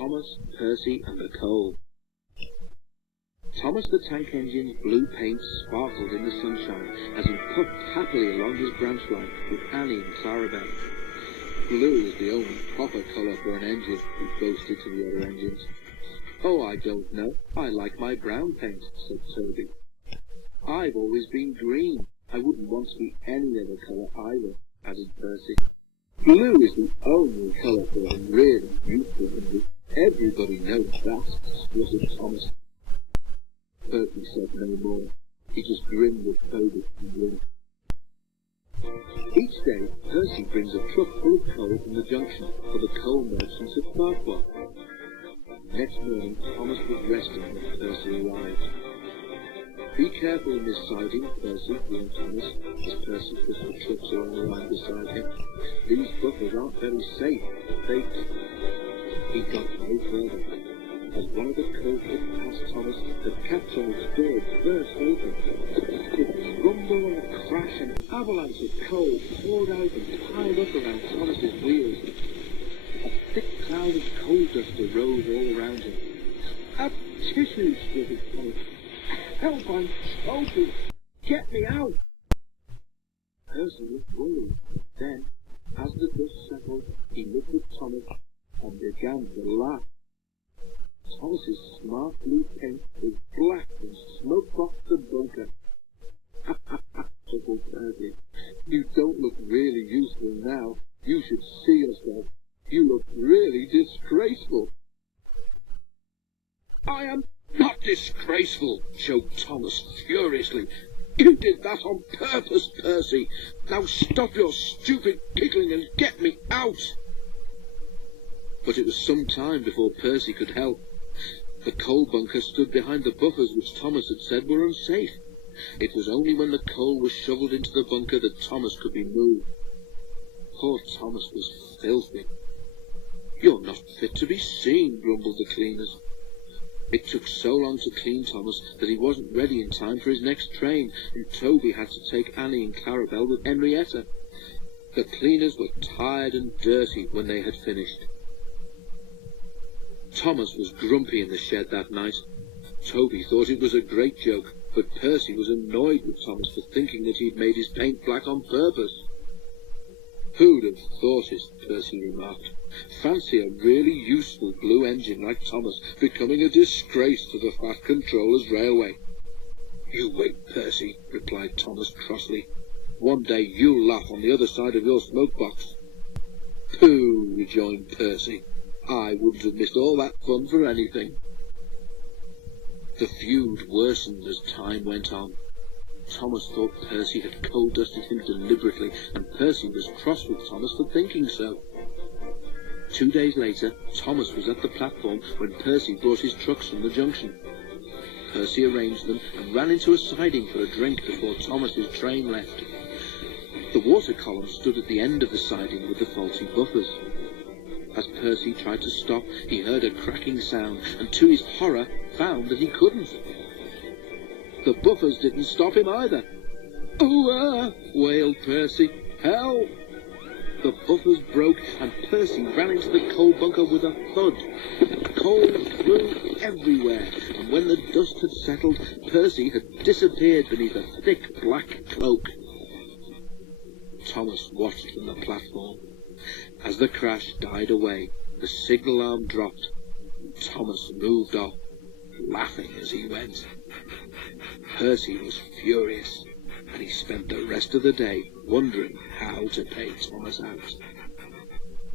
Thomas, Percy and the Coal. Thomas the Tank Engine's blue paint sparkled in the sunshine as he puffed happily along his branch line with Annie and Clarabelle. Blue is the only proper colour for an engine, he boasted to the other engines. Oh, I don't know. I like my brown paint, said Toby. I've always been green. I wouldn't want to be any other colour either, added Percy. Blue is the only colour for a really beautiful engine. Everybody knows that, spluttered Thomas. Percy said no more. He just grinned at Toby and blinked. Each day, Percy brings a truck full of coal from the junction for the coal merchants at Farquhar. Next morning, Thomas was resting when Percy arrived. Be careful in this siding, Percy, warned Thomas, as Percy pushed the trucks along the line beside him. These buffers aren't very safe. He got no further. As one of the coal trucks passed Thomas, the catch on its door burst open. With a rumble and a crash, an avalanche of coal poured out and piled up around Thomas's wheels. A thick cloud of coal dust arose all around him. A tissue, spluttered Thomas. Help, I'm choking! Get me out! Percy looked worried. Then, as the dust settled, he looked at Thomas and began to laugh. Thomas's smart blue paint was black and smoke-boxed the bunker. Ha ha ha, chuckled Percy. You don't look really useful now. You should see yourself. You look really disgraceful. I am not disgraceful, choked Thomas furiously. You did that on purpose, Percy. Now stop your stupid giggling and get me out. But it was some time before Percy could help. The coal bunker stood behind the buffers which Thomas had said were unsafe. It was only when the coal was shoveled into the bunker that Thomas could be moved. Poor Thomas was filthy. You're not fit to be seen, grumbled the cleaners. It took so long to clean Thomas that he wasn't ready in time for his next train, and Toby had to take Annie and Clarabelle with Henrietta. The cleaners were tired and dirty when they had finished. Thomas was grumpy in the shed that night. Toby thought it was a great joke, but Percy was annoyed with Thomas for thinking that he'd made his paint black on purpose. Who'd have thought it, Percy remarked. Fancy a really useful blue engine like Thomas becoming a disgrace to the Fat Controller's Railway. You wait, Percy, replied Thomas crossly. One day you'll laugh on the other side of your smoke box. Pooh, rejoined Percy. I wouldn't have missed all that fun for anything. The feud worsened as time went on. Thomas thought Percy had coal-dusted him deliberately, and Percy was cross with Thomas for thinking so. 2 days later, Thomas was at the platform when Percy brought his trucks from the junction. Percy arranged them and ran into a siding for a drink before Thomas's train left. The water column stood at the end of the siding with the faulty buffers. As Percy tried to stop, he heard a cracking sound, and to his horror found that he couldn't. The buffers didn't stop him either. "Oh, wailed Percy. Help!" The buffers broke, and Percy ran into the coal bunker with a thud. Coal flew everywhere, and when the dust had settled, Percy had disappeared beneath a thick black cloak. Thomas watched from the platform. As the crash died away, the signal alarm dropped. Thomas moved off, laughing as he went. Percy was furious, and he spent the rest of the day wondering how to pay Thomas out.